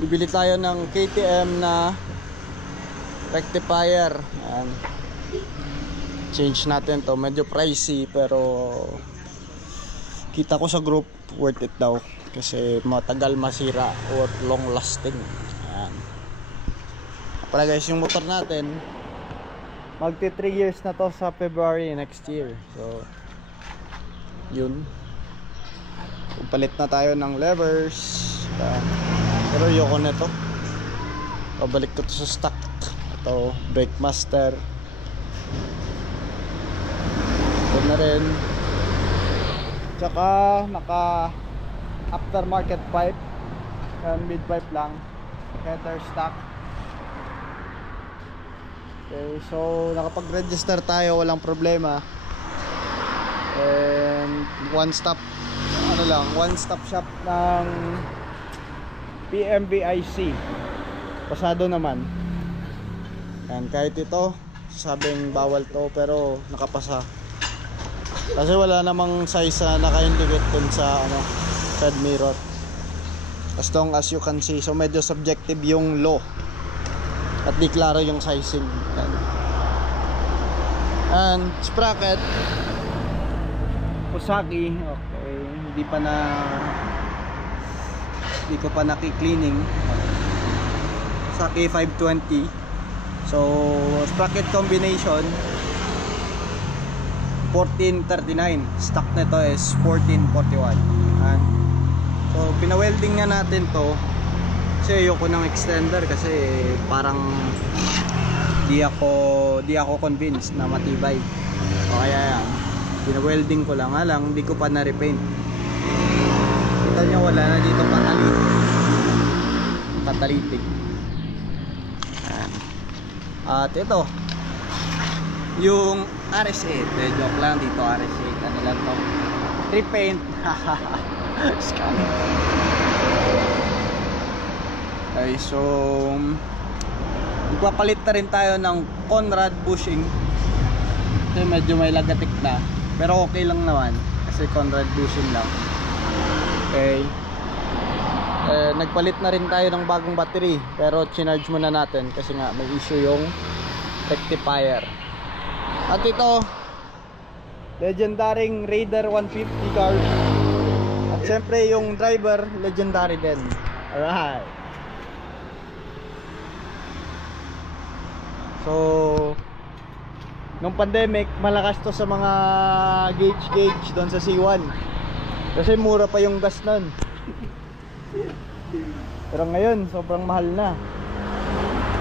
Bibili tayo ng KTM na rectifier. Ayan. Change natin to, medyo pricey pero kita ko sa group worth it daw kasi matagal masira or long lasting. Ayan. Para guys, yung motor natin magti 3 years na to sa February next year. So yun, palit na tayo ng levers. Pero yoko na to, pabalik ko to sa stock. Ito, brake master ito na rin, tsaka naka aftermarket pipe and mid pipe lang, header stock. Okay, so nakapag register tayo, walang problema. And one stop shop ng PMVIC pasado naman. And kahit ito sabing bawal to, pero nakapasa kasi wala namang size na naka-indicate dun sa side mirror, as long as you can see. So medyo subjective yung law at di klaro yung sizing. And sprocket Kawasaki, okay, hindi ko pa naki-cleaning. Kawasaki 520. So sprocket combination 1439, stock nito is 1441. And so pina-welding nga natin to kasi ayoko ng extender kasi parang di ako convinced na matibay. O kaya yan, pina-welding ko lang, hindi ko pa na-repaint. Kita nyo, wala na dito katalitik. At ito yung RS8, joke lang, dito RS8 ano lang to, repaint. Scam. Okay, so magpapalit na rin tayo ng Conrad bushing. Ito medyo may lagatik na, pero okay lang naman kasi Conrad bushing lang. Okay, nagpalit na rin tayo ng bagong battery, pero chinarge muna natin kasi nga may issue yung rectifier. At ito, legendaring Raider 150 car. At syempre yung driver, legendary din. Alright. So nung pandemic, malakas to sa mga gauge doon sa C1 kasi mura pa yung gas nun. Pero ngayon sobrang mahal na.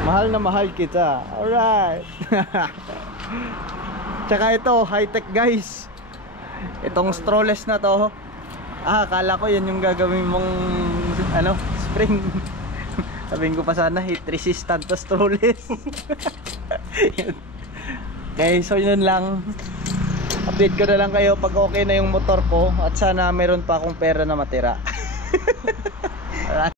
Mahal kita. Alright. Tsaka ito, high tech guys. Itong strawless na to, akala ko yan yung gagawin mong spring. Sabihin ko pa sana heat resistant to strawless. Okay, so yun lang. Update ko na lang kayo pag okay na yung motor ko at sana meron pa akong pera na matira.